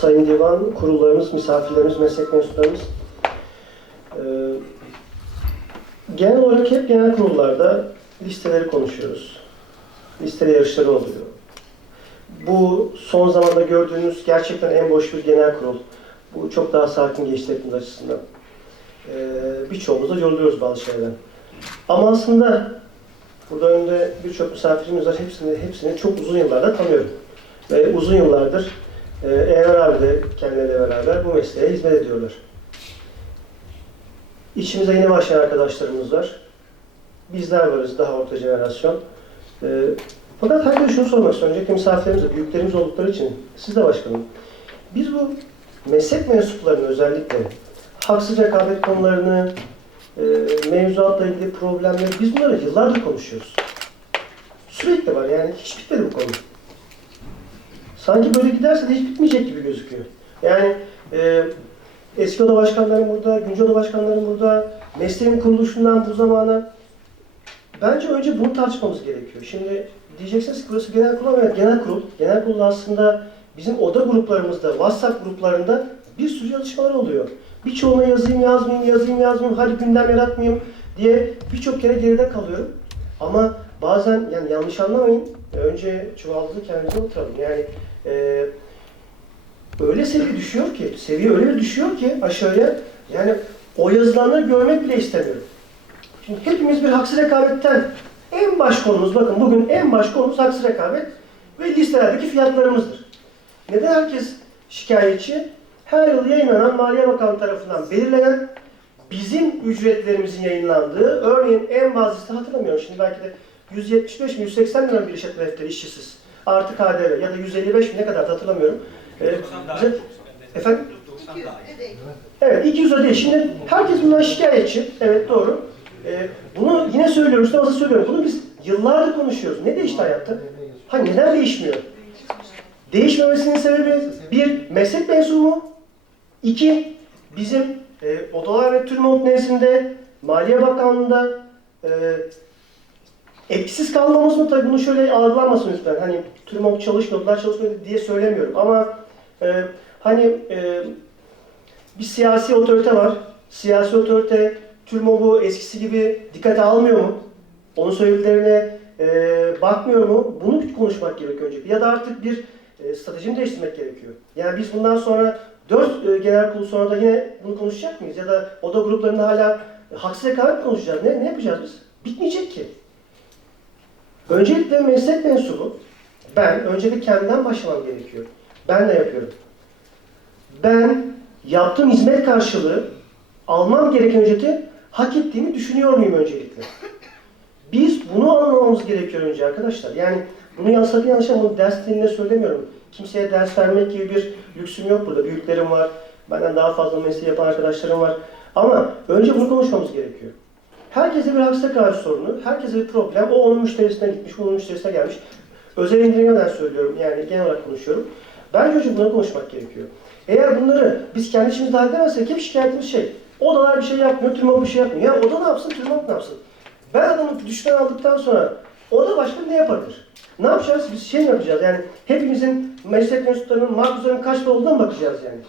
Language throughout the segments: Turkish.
Sayın Divan, kurullarımız, misafirlerimiz, meslek mensuplarımız. Ee, genel olarak hep genel kurullarda listeleri konuşuyoruz. Liste yarışları oluyor. Bu son zamanda gördüğünüz gerçekten en boş bir genel kurul. Bu çok daha sakin geçti hepimiz açısından. Ee, birçoğumuz da yoruluyoruz bazı şeylerden. Ama aslında burada önde birçok misafirimiz var. Hepsini, hepsini çok uzun yıllarda tanıyorum. Ve uzun yıllardır e, Enver abi de kendileriyle beraber bu mesleğe hizmet ediyorlar. İçimize yeni başlayan arkadaşlarımız var. Bizler varız, daha orta jenerasyon. E, fakat herkese şunu sormak istiyorum. Önceki misafirlerimiz de büyüklerimiz oldukları için, siz de başkanım. Biz bu meslek mensuplarının özellikle haksız rekabet konularını, e, mevzuatla ilgili problemleri, biz bunları yıllardır konuşuyoruz. Sürekli var yani hiç bitmedi bu konu. Sanki böyle giderse de hiç bitmeyecek gibi gözüküyor. Yani e, eski oda başkanlarım burada, güncel oda başkanlarım burada, mesleğin kuruluşundan bu zamana bence önce bunu tartışmamız gerekiyor. Şimdi diyeceksiniz ki burası genel kurul ama genel kurul. Genel kurul aslında bizim oda gruplarımızda, WhatsApp gruplarında bir sürü yazışmalar oluyor. Birçoğuna yazayım yazmayayım, yazayım yazmayayım, hadi gündem yaratmayayım diye birçok kere geride kalıyorum. Ama bazen yani yanlış anlamayın, önce çuvalda kendimize oturalım. Yani e, öyle seviye düşüyor ki, seviye öyle bir düşüyor ki aşağıya, yani o yazılanları görmek bile istemiyorum. Şimdi hepimiz bir haksız rekabetten, en baş konumuz, bakın bugün en baş konumuz haksız rekabet ve listelerdeki fiyatlarımızdır. Neden herkes şikayetçi? Her yıl yayınlanan Maliye Bakanlığı tarafından belirlenen bizim ücretlerimizin yayınlandığı, örneğin en bazısı hatırlamıyorum şimdi belki de 175 mi 180 lira bir işletme defteri işçisiz. Artı KDV ya da 155 mi ne kadar da hatırlamıyorum. Ee, 90 daha bize- efendim? 90 daha iyi. Evet 200 ödeyi. Şimdi herkes bundan şikayetçi. Evet doğru. Ee, bunu yine söylüyoruz. Nasıl söylüyorum? Bunu biz yıllardır konuşuyoruz. Ne değişti hayatta? Ha neden değişmiyor? Değişmemesinin sebebi bir meslek mensubu? İki bizim e, Odalar ve TÜRMONT nezdinde Maliye Bakanlığı'nda e, etkisiz kalmamız mı? Tabii bunu şöyle algılanmasın lütfen. Hani TÜRMONT çalışmıyor, Odalar çalışmıyor diye söylemiyorum. Ama e, hani e, bir siyasi otorite var. Siyasi otorite TÜRMOB'u eskisi gibi dikkate almıyor mu? Onun söylediklerine e, bakmıyor mu? Bunu bir konuşmak gerekiyor önce. Ya da artık bir e, stratejini değiştirmek gerekiyor. Yani biz bundan sonra dört e, genel kurul sonra da yine bunu konuşacak mıyız? Ya da oda gruplarında hala e, haksız rekabet konuşacağız? Ne, ne yapacağız biz? Bitmeyecek ki. Öncelikle meslek mensubu, ben öncelikle kendimden başlamam gerekiyor. Ben de yapıyorum. Ben yaptığım hizmet karşılığı almam gereken ücreti hak ettiğimi düşünüyor muyum öncelikle? Biz bunu anlamamız gerekiyor önce arkadaşlar. Yani bunu yansıtı yanlış ama bunu ders diline söylemiyorum. Kimseye ders vermek gibi bir lüksüm yok burada. Büyüklerim var. Benden daha fazla mesleği yapan arkadaşlarım var. Ama önce bunu konuşmamız gerekiyor. Herkese bir haksız rekabet sorunu, herkese bir problem. O onun müşterisine gitmiş, bu onun müşterisine gelmiş. Özel indirgemeden söylüyorum, yani genel olarak konuşuyorum. Bence önce bunları konuşmak gerekiyor. Eğer bunları biz kendi içimizde halledemezsek hep şikayetimiz şey. Odalar bir şey yapmıyor, TÜRMOP bir şey yapmıyor. Ya oda ne yapsın, TÜRMOP ne yapsın? Ben adamı düşten aldıktan sonra oda başka ne yapabilir? Ne yapacağız? Biz şey mi yapacağız? Yani hepimizin meslek mensuplarının, makbuzlarının kaç olduğuna bakacağız yani?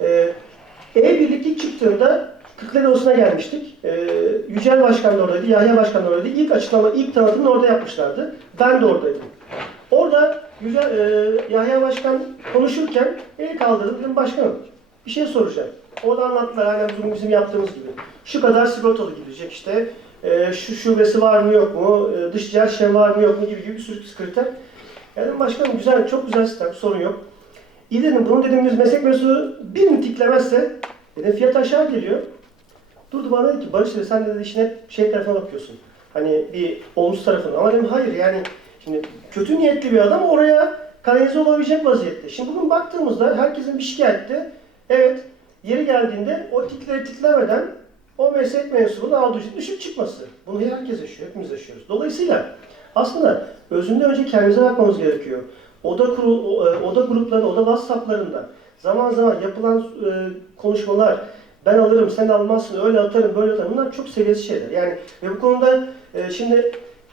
Ee, ev birlikte çıktığında Kırklareli Odası'na gelmiştik. Ee, Yücel Başkan da oradaydı, Yahya Başkan da oradaydı. İlk açıklama, ilk tanıtımını orada yapmışlardı. Ben de oradaydım. Orada Yücel, e, Yahya Başkan konuşurken eli kaldırdı. Dedim başkanım bir şey soracağım. Orada anlattılar aynen bizim, bizim yaptığımız gibi. Şu kadar sigortalı gidecek işte. E, şu şubesi var mı yok mu? E, dış şey var mı yok mu gibi gibi bir sürü kriter. Ya dedim başkanım güzel, çok güzel sistem, sorun yok. İyi dedim, bunu dediğimiz meslek mensubu bir mi dedim fiyat aşağı geliyor. Durdu bana dedi ki Barış dedi sen dedi işin hep şey tarafına bakıyorsun. Hani bir olumsuz tarafına. Ama dedim hayır yani şimdi kötü niyetli bir adam oraya kanalize olabilecek vaziyette. Şimdi bugün baktığımızda herkesin bir şikayette evet yeri geldiğinde o tikleri tiklemeden o meslek mensubunun aldığı ücret düşüp çıkması. Bunu herkes yaşıyor, hepimiz yaşıyoruz. Dolayısıyla aslında özünde önce kendimize bakmamız gerekiyor. Oda, kurul, o- e, oda gruplarında, oda WhatsApp'larında zaman zaman yapılan e, konuşmalar, ben alırım, sen almazsın, öyle atarım, böyle atarım. Bunlar çok seviyesiz şeyler. Yani ve bu konuda e, şimdi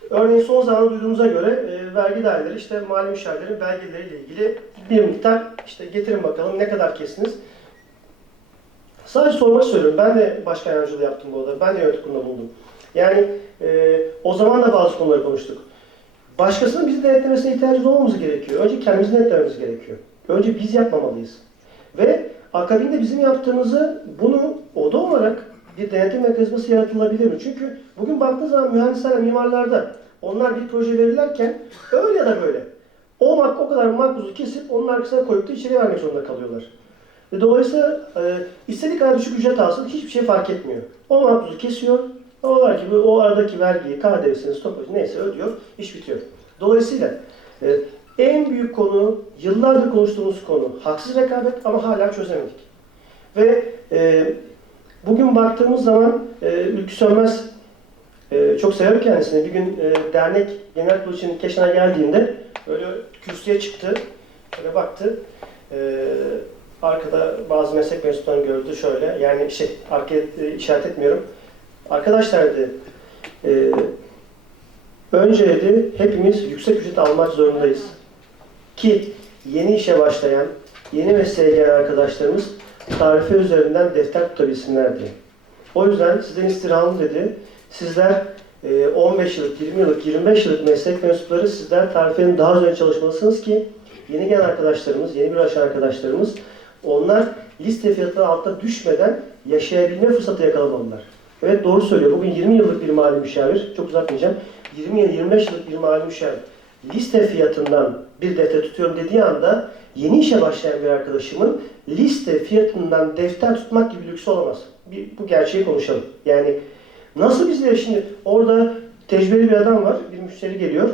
Örneğin son zaman duyduğumuza göre e, vergi daireleri işte mali müşavirlerin belgeleriyle ilgili bir miktar işte getirin bakalım ne kadar kestiniz. Sadece sormak söylüyorum. Ben de başkan yardımcılığı yaptım bu arada. Ben de yönetim kurulunda bulundum. Yani e, o zaman da bazı konuları konuştuk. Başkasının bizi denetlemesine ihtiyacımız olmamız gerekiyor. Önce kendimizi denetlememiz gerekiyor. Önce biz yapmamalıyız. Ve akabinde bizim yaptığımızı bunu oda olarak bir denetim mekanizması yaratılabilir mi? Çünkü bugün baktığınız zaman mühendisler mimarlarda onlar bir proje verirlerken öyle ya da böyle o mak o kadar makbuzu kesip onun arkasına koyup da içeri vermek zorunda kalıyorlar. Ve dolayısıyla e, istediği kadar düşük ücret alsın hiçbir şey fark etmiyor. O makbuzu kesiyor. O var ki o aradaki vergiyi, KDV'sini, stopajı neyse ödüyor, iş bitiyor. Dolayısıyla e, en büyük konu, yıllardır konuştuğumuz konu haksız rekabet ama hala çözemedik. Ve e, bugün baktığımız zaman e, Ülkü Sönmez e, çok severim kendisini. Bir gün e, dernek genel kurulu için Keşan'a geldiğinde böyle kürsüye çıktı, böyle baktı. E, arkada bazı meslek mensuplarını gördü şöyle. Yani şey, arkaya e, işaret etmiyorum. Arkadaşlar dedi, e, önce dedi hepimiz yüksek ücret almak zorundayız. Ki yeni işe başlayan, yeni mesleğe gelen arkadaşlarımız tarife üzerinden defter tutabilsinler diye. O yüzden sizden istirhamım dedi. Sizler e, 15 yıllık, 20 yıllık, 25 yıllık meslek mensupları sizler tarifenin daha üzerine çalışmalısınız ki yeni gelen arkadaşlarımız, yeni bir aşağı arkadaşlarımız onlar liste fiyatları altta düşmeden yaşayabilme fırsatı yakalamalılar. Evet doğru söylüyor. Bugün 20 yıllık bir mali müşavir, çok uzatmayacağım. 20 yıl, 25 yıllık bir mali müşavir liste fiyatından bir defter tutuyorum dediği anda yeni işe başlayan bir arkadaşımın liste fiyatından defter tutmak gibi lüksü olamaz. Bir, bu gerçeği konuşalım. Yani nasıl bizler şimdi orada tecrübeli bir adam var, bir müşteri geliyor.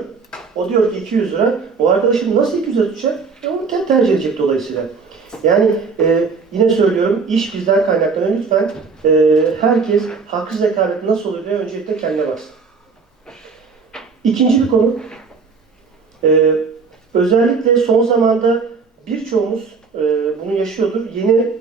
O diyor ki 200 lira. O arkadaşım nasıl 200 lira tutacak? E onu kendi tercih edecek dolayısıyla. Yani e, yine söylüyorum iş bizden kaynaklanıyor. Lütfen e, herkes haksız rekabet nasıl oluyor diye öncelikle kendine baksın. İkinci bir konu. Ee, özellikle son zamanda birçoğumuz e, bunu yaşıyordur. Yeni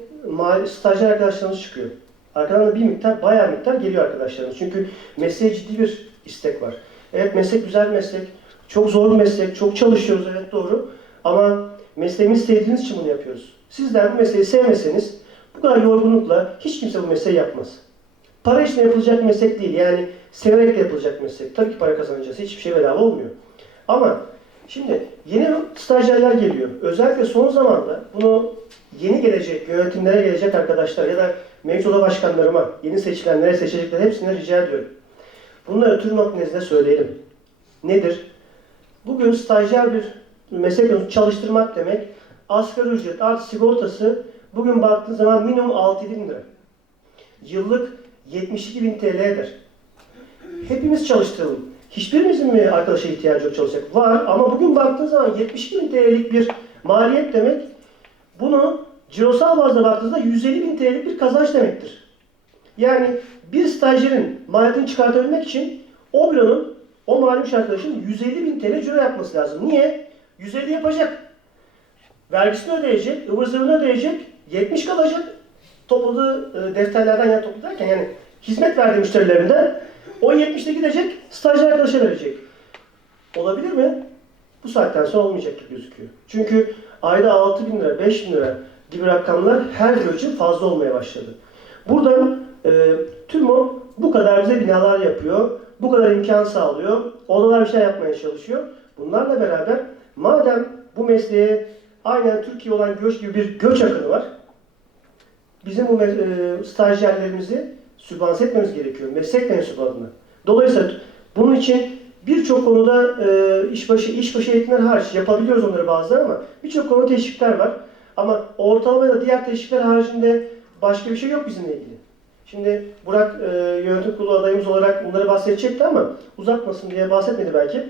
stajyer arkadaşlarımız çıkıyor. Arkadan da bir miktar, bayağı miktar geliyor arkadaşlarımız. Çünkü mesleğe ciddi bir istek var. Evet meslek güzel meslek, çok zor meslek, çok çalışıyoruz evet doğru. Ama mesleğimizi sevdiğimiz için bunu yapıyoruz. Sizler bu mesleği sevmeseniz bu kadar yorgunlukla hiç kimse bu mesleği yapmaz. Para için yapılacak meslek değil. Yani severek de yapılacak meslek. Tabii ki para kazanacağız. Hiçbir şey bedava olmuyor. Ama şimdi yeni stajyerler geliyor. Özellikle son zamanda bunu yeni gelecek, yönetimlere gelecek arkadaşlar ya da mevcut oda başkanlarıma, yeni seçilenlere, seçecekler hepsine rica ediyorum. Bunları TÜRMAP nezdinde söyleyelim. Nedir? Bugün stajyer bir meslek çalıştırmak demek asgari ücret artı sigortası bugün baktığın zaman minimum 6 bin lira. Yıllık 72 bin TL eder. Hepimiz çalıştıralım. Hiçbirimizin mi arkadaşa ihtiyacı yok çalışacak? Var ama bugün baktığın zaman 72 bin TL'lik bir maliyet demek bunu cirosal bazda baktığınızda 150 bin TL'lik bir kazanç demektir. Yani bir stajyerin maliyetini çıkartabilmek için o büronun, o müşavir arkadaşın 150 bin TL ciro yapması lazım. Niye? 150 yapacak. Vergisini ödeyecek, ıvır zıvırını ödeyecek, 70 kalacak. Topladığı e, defterlerden ya topladı derken yani hizmet verdiği müşterilerinden o 70'te gidecek, stajyer arkadaşa verecek. Olabilir mi? Bu saatten sonra olmayacak gibi gözüküyor. Çünkü ayda 6 bin lira, 5 bin lira gibi rakamlar her yıl için fazla olmaya başladı. Buradan e, TÜRMO bu kadar bize binalar yapıyor, bu kadar imkan sağlıyor, odalar bir şey yapmaya çalışıyor. Bunlarla beraber madem bu mesleğe aynen Türkiye olan göç gibi bir göç akını var, bizim bu e, stajyerlerimizi sübvanse etmemiz gerekiyor. Meslek mensubu adına. Dolayısıyla bunun için birçok konuda e, işbaşı, işbaşı eğitimler hariç yapabiliyoruz onları bazıları ama birçok konuda teşvikler var. Ama ortalama da diğer teşvikler haricinde başka bir şey yok bizimle ilgili. Şimdi Burak e, yönetim kurulu adayımız olarak bunları bahsedecekti ama uzatmasın diye bahsetmedi belki.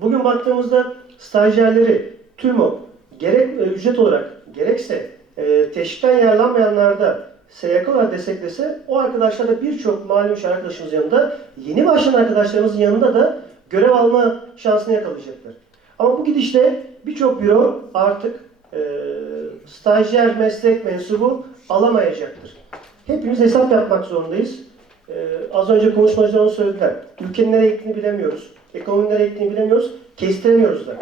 Bugün baktığımızda stajyerleri TÜRMOP gerek e, ücret olarak gerekse e, teşvikten yararlanmayanlarda SYK olarak desteklese o arkadaşlar da birçok mali müşavir arkadaşımızın yanında yeni başlayan arkadaşlarımızın yanında da görev alma şansını yakalayacaklar. Ama bu gidişte birçok büro artık e, stajyer meslek mensubu alamayacaktır. Hepimiz hesap yapmak zorundayız. E, az önce konuşmacılar onu söylediler. Ülkenin nereye gittiğini bilemiyoruz. Ekonominin nereye gittiğini bilemiyoruz, kestiremiyoruz da.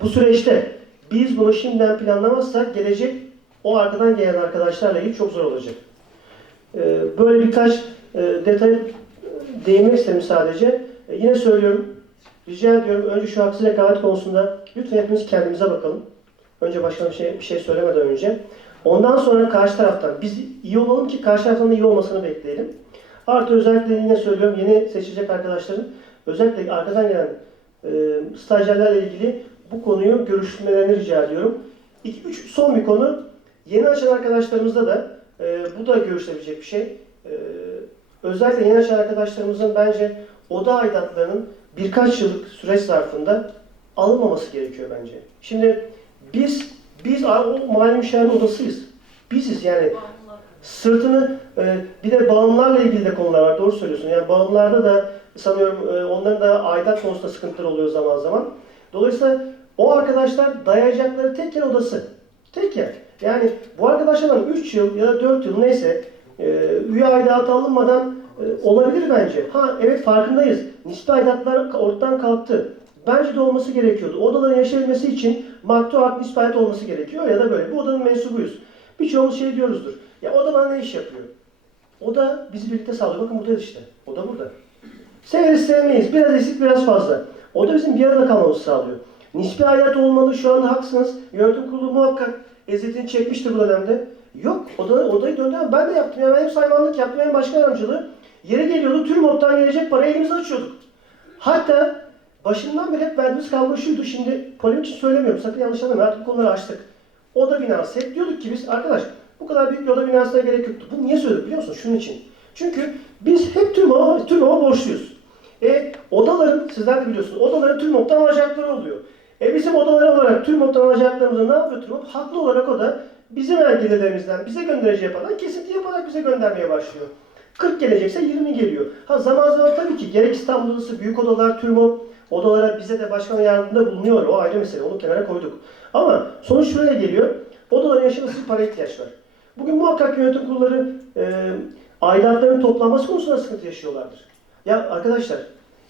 Bu süreçte biz bunu şimdiden planlamazsak gelecek o arkadan gelen arkadaşlarla ilgili çok zor olacak. Ee, Böyle birkaç e, detay değinmek istedim sadece. E, Yine söylüyorum, rica ediyorum önce şu haksız rekabet konusunda lütfen hepimiz kendimize bakalım. Önce başkanım bir şey, bir şey söylemeden önce. Ondan sonra karşı taraftan biz iyi olalım ki karşı taraftan da iyi olmasını bekleyelim. Artı özellikle yine söylüyorum yeni seçilecek arkadaşların özellikle arkadan gelen e, stajyerlerle ilgili bu konuyu görüşmelerini rica ediyorum. İki, üç, son bir konu. Yeni açan arkadaşlarımızda da e, bu da görüşülebilecek bir şey. E, özellikle yeni açan arkadaşlarımızın bence oda aidatlarının birkaç yıllık süreç zarfında alınmaması gerekiyor bence. Şimdi biz biz o mali müşahede odasıyız. Biziz yani sırtını e, bir de bağımlarla ilgili de konular var. Doğru söylüyorsun. Yani bağımlarda da sanıyorum e, onların da aidat konusunda sıkıntılar oluyor zaman zaman. Dolayısıyla o arkadaşlar dayayacakları tek yer odası. Tek yer. Yani bu arkadaşlardan 3 yıl ya da 4 yıl neyse e, üye aidatı alınmadan e, olabilir bence. Ha evet farkındayız. Nispi aidatlar ortadan kalktı. Bence de olması gerekiyordu. Odaların yaşayabilmesi için maktu art nispi aidat olması gerekiyor ya da böyle. Bu odanın mensubuyuz. Birçoğumuz şey diyoruzdur. Ya o da bana ne iş yapıyor? O da bizi birlikte sağlıyor. Bakın buradayız işte. O da burada. Severiz sevmeyiz. Biraz eksik biraz fazla. O da bizim bir arada kalmamızı sağlıyor. Nispi hayat olmalı. Şu anda haksınız. Yönetim kurulu muhakkak eziyetini çekmiştir bu dönemde. Yok. Oda, odayı döndüren ben de yaptım. Ya ben hep saymanlık yaptım. Hem başkan yardımcılığı. Yere geliyordu. Tür moddan gelecek parayı elimize açıyorduk. Hatta başından beri hep verdiğimiz kavga şuydu. Şimdi polemik için söylemiyorum. Sakın yanlış anlamayın. Artık konuları açtık. Oda binası. Hep diyorduk ki biz arkadaş bu kadar büyük bir oda binasına gerek yoktu. Bunu niye söyledik biliyor musun? Şunun için. Çünkü biz hep TÜRMO'a, TÜRMO'a borçluyuz. E odaların, sizler de biliyorsunuz, odaların TÜRMOP'tan alacakları oluyor. E bizim odalar olarak TÜRMOP'tan alacaklarımızı ne yapıyor TÜRMOP? Haklı olarak o da bizim vergilerimizden bize göndereceği paradan kesinti yaparak bize göndermeye başlıyor. 40 gelecekse 20 geliyor. Ha zaman zaman tabii ki gerek İstanbul Odası, büyük odalar, TÜRMOP odalara bize de başkan yardımında bulunuyor. O ayrı mesele. Onu kenara koyduk. Ama sonuç şöyle geliyor. Odaların yaşaması para ihtiyaç var. Bugün muhakkak yönetim kurulları e, aidatların toplanması konusunda sıkıntı yaşıyorlardır. Ya arkadaşlar,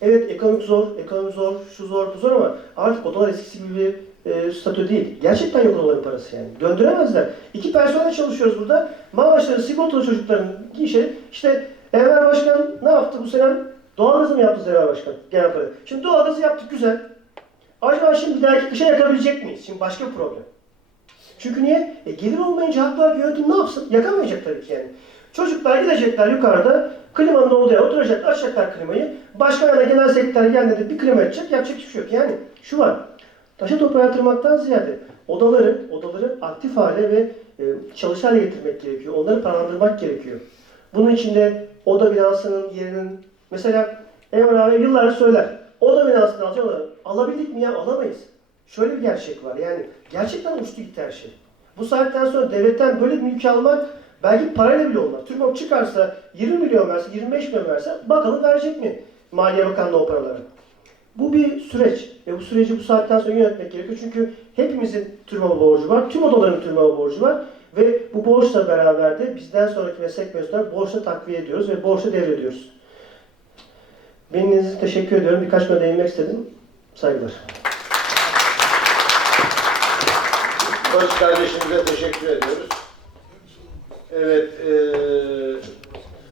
evet ekonomik zor, ekonomi zor, şu zor, bu zor ama artık odalar eskisi gibi e, statü değil. Gerçekten yok odaların parası yani. Döndüremezler. İki personel çalışıyoruz burada. Maaşları sigortalı çocukların işe işte Enver Başkan ne yaptı bu sene? Doğalgazı mı yaptı Enver Başkan? Genel para. Şimdi doğalgazı yaptık güzel. Acaba şimdi bir dahaki kışa yakabilecek miyiz? Şimdi başka bir problem. Çünkü niye? E gelir olmayınca haklar yönetim ne yapsın? Yakamayacak tabii ki yani. Çocuklar gidecekler yukarıda, klimanın odaya oturacaklar, açacaklar klimayı. Başkan ya da genel sekreter geldiğinde bir klima açacak, yapacak hiçbir şey yok. Yani şu var, taşı toprağa yatırmaktan ziyade odaları, odaları aktif hale ve e, çalışır hale getirmek gerekiyor. Onları paralandırmak gerekiyor. Bunun için de oda binasının yerinin, mesela Emre abi yıllardır söyler, oda binasını alacağız, alabildik mi ya? Alamayız. Şöyle bir gerçek var yani gerçekten uçtu gitti her şey. Bu saatten sonra devletten böyle bir mülki almak belki parayla bile olmaz. TÜRMOP çıkarsa 20 milyon verse, 25 milyon verse bakalım verecek mi Maliye Bakanlığı o paraları? Bu bir süreç ve bu süreci bu saatten sonra yönetmek gerekiyor. Çünkü hepimizin TÜRMOP borcu var, tüm odaların TÜRMOP borcu var ve bu borçla beraber de bizden sonraki meslek mensupları borçla takviye ediyoruz ve borçla devrediyoruz. Benim için teşekkür ediyorum. Birkaç konuda değinmek istedim. Saygılar. Koç kardeşimize teşekkür ediyoruz. Evet, eee